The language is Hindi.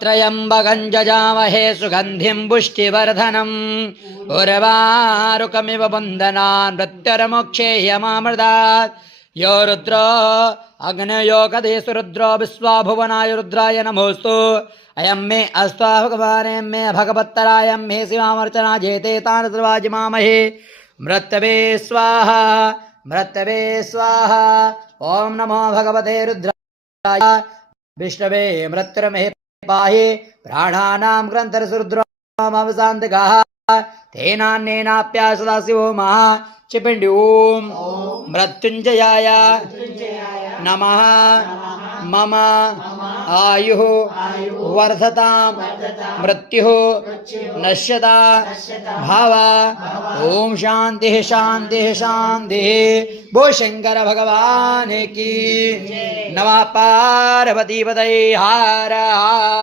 त्र्यम्बकं जजामहे सुगन्धिं पुष्टिवर्धनम् उर्वारुकमिव बन्धनान् मृत्युर्मोक्षेयमामृतात् यो रुद्रो अग्नयो कदेषु रुद्रो विश्वाभुवनाय रुद्राय नमोऽस्तु अयं मे अस्त्वा भगवाने मे भगवत्तरायं मे शिवामर्चना जेते तान् सर्वाजिमामहे मृत्यवे स्वाहा मृत्यवे स्वाहा ओम नमो भगवते रुद्राय विष्णवे मृत्युर्महे पाहि प्राणानां ग्रन्थरसुरुद्रोमवसान्तकाः तेनान्येनाप्या सदाशिवो महा चिपिण्डि ओम मृत्युंजयाय नमः मम आयुः वर्धतां मृत्युः नश्यता भावा ओम शांति शांति शांति भो शंकर भगवान की नमः पार्वती पतये हर